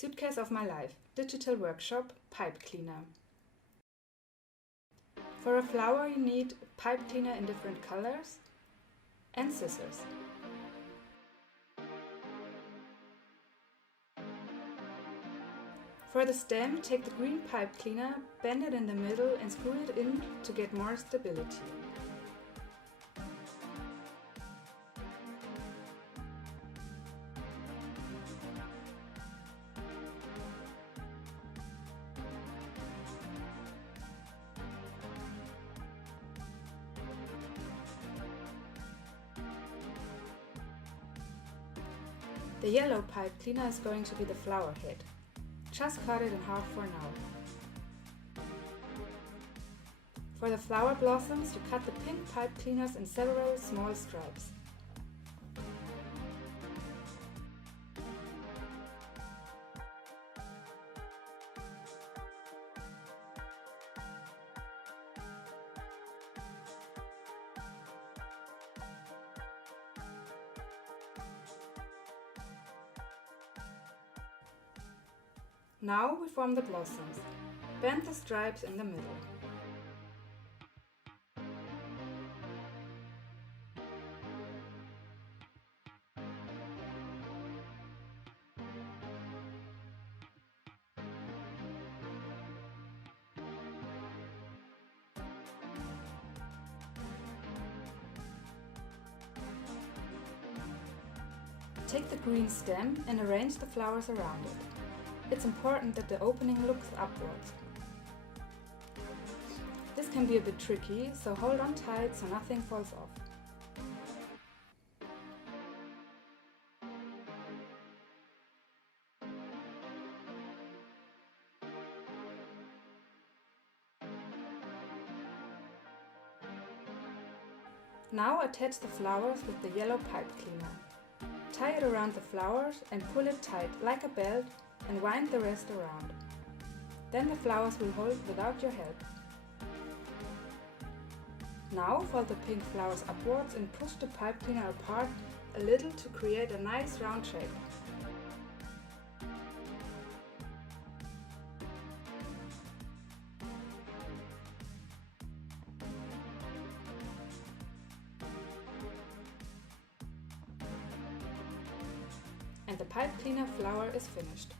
Suitcase of my life, digital workshop, Pipecleaner. For a flower you need pipe cleaner in different colors and scissors. For the stem, take the green pipe cleaner, bend it in the middle and screw it in to get more stability. The yellow pipe cleaner is going to be the flower head. Just cut it in half for now. For the flower blossoms, you cut the pink pipe cleaners in several small stripes. Now we form the blossoms. Bend the stripes in the middle. Take the green stem and arrange the flowers around it. It's important that the opening looks upwards. This can be a bit tricky, so hold on tight so nothing falls off. Now attach the flowers with the yellow pipe cleaner. Tie it around the flowers and pull it tight like a belt and wind the rest around. Then the flowers will hold without your help. Now fold the pink flowers upwards and push the pipe cleaner apart a little to create a nice round shape. And the pipe cleaner flower is finished.